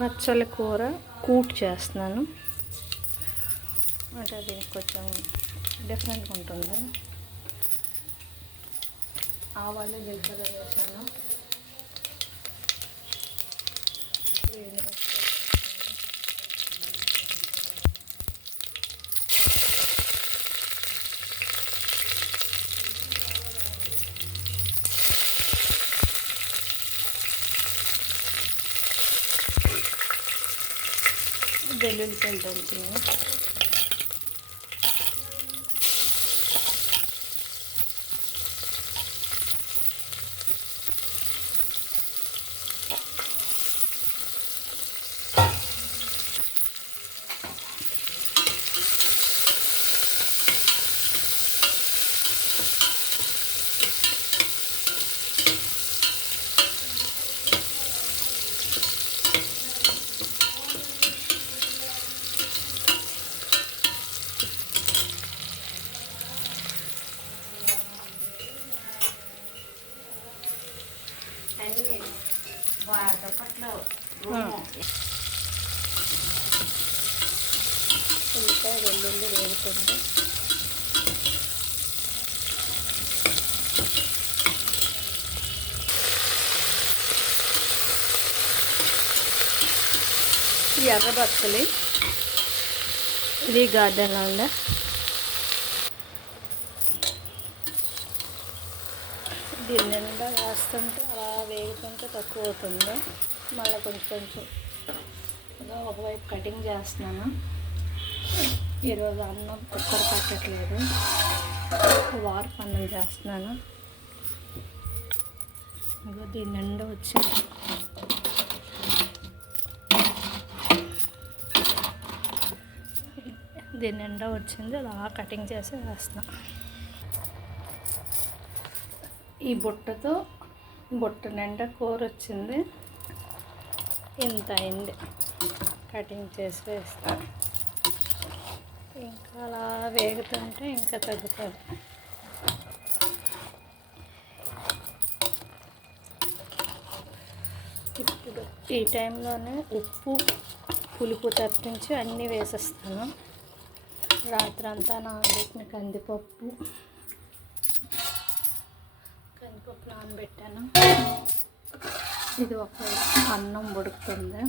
బచ్చల కూర కూట్ చేస్తున్నాను. అంటే అది కొంచెం డిఫరెంట్గా ఉంటుంది. ఆవాలు జీలకర్ర వేసాను. వెల్లుల్లిపాయలు దంచినాను. ఉల్లిపాయ వెల్లుల్లి వేగుతుంది. ఎర్ర బచ్చలి ఇది గార్డెన్లో ఉండే. దీని నిండా వేస్తుంటే అలా వేగుతుంటే తక్కువ అవుతుంది. మళ్ళీ కొంచెం ఒకవైపు కటింగ్ చేస్తున్నాను. ఈరోజు అన్నం కుక్కర్ పట్టట్లేదు, వార్పు అన్నం చేస్తున్నాను. ఇంకా దీని నిండా వచ్చి వచ్చింది. అలా కటింగ్ చేసి వేస్తున్నా. ఈ బుట్ట నిండా కూర వచ్చింది. ఇంత అయింది. కటింగ్ చేసి వేస్తాను. ఇంకా అలా వేగుతుంటే ఇంకా తగ్గుతుంది. ఇప్పుడు ఈ టైంలోనే ఉప్పు పులుపు తప్పించి అన్నీ వేసేస్తాను. రాత్రంతా నానబెట్టిన కందిపప్పు నానబెట్టాను. ఇది ఒక అన్నం ఉడుకుతుంది.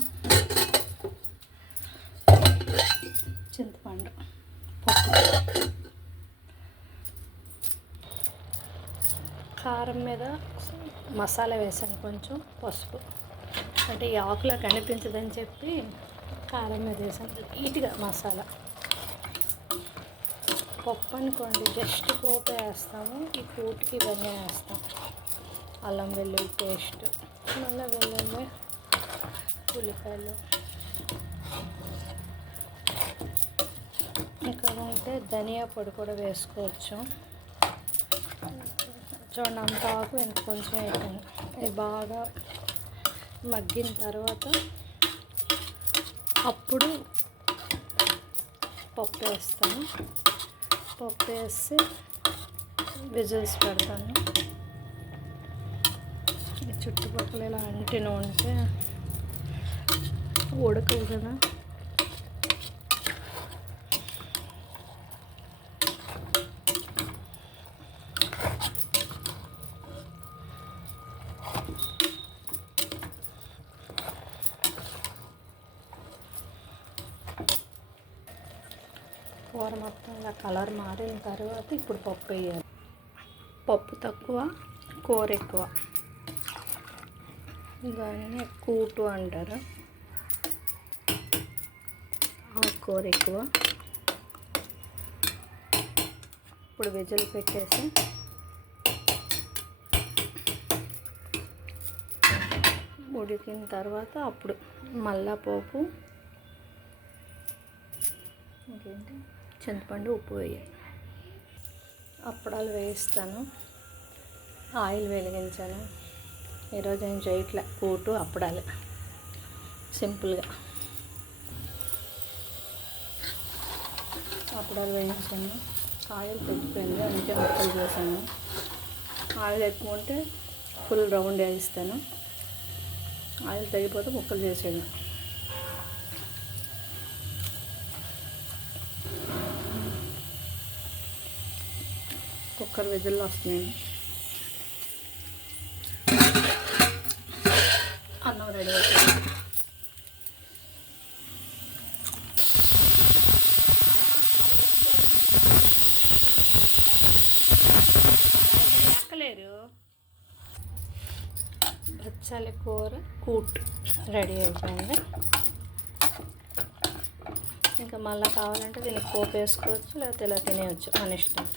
చింతపండు, పప్పు, కారం మీద మసాలా వేసాను, కొంచెం పసుపు. అంటే ఈ ఆకులో కనిపించదని చెప్పి కారం మీద వేసాను. నీట్గా మసాలా. పప్పు అనుకోండి జస్ట్ పోపు వేస్తాము. ఈ కూటికి ఇవన్నీ వేస్తాం. అల్లం వెల్లుల్లి పేస్ట్, మళ్ళీ వెల్లుల్లి, ఉల్లిపాయలు. ఇంకా ఉంటే ధనియా పొడి కూడా వేసుకోవచ్చు. చూడండి, అంత ఆకు ఎంత కొంచెం వేసాను. ఇది బాగా మగ్గిన తర్వాత అప్పుడు పప్పు వేస్తాను. పప్పు వేసి విజిల్స్ పెడతాను. చుట్టుపక్కల ఇలా అంటిన ఉంటే ఉడకవు కదా. కూర మొత్తం ఇలా కలర్ మారిన తర్వాత ఇప్పుడు పప్పు వేయాలి. పప్పు తక్కువ, కూర ఎక్కువ. ఇవన్నీ కూటు అంటారు. కూర ఎక్కువ. ఇప్పుడు విజిల్ పెట్టేసి ఉడికిన తర్వాత అప్పుడు మళ్ళా పోపు, ఇంకేంటి చింతపండు, ఉప్పు వేయాలి. అప్పడాలు వేయిస్తాను. ఆయిల్ వెలిగించాను. ఈరోజు ఏం చేయట్లే, కూటు అప్పడాలు సింపుల్గా. అప్పడాలు వేయించాను. ఆయిల్ తగ్గిపోయింది, అందుకే ముక్కలు చేశాను. ఆయిల్ ఎక్కువ ఉంటే ఫుల్ రౌండ్ వేయిస్తాను. ఆయిల్ తగ్గిపోతే ముక్కలు చేసేయడం. కుక్కర్ విజిల్లో వస్తున్నాయి. అన్నం రెడీ అవుతుంది. ఎక్కలేరు. బచ్చాల కూర కూట్ రెడీ అయిపోయింది. ఇంకా మళ్ళీ కావాలంటే దీనికి పోపు వేసుకోవచ్చు, లేకపోతే ఇలా తినేయచ్చు, మన ఇష్టం.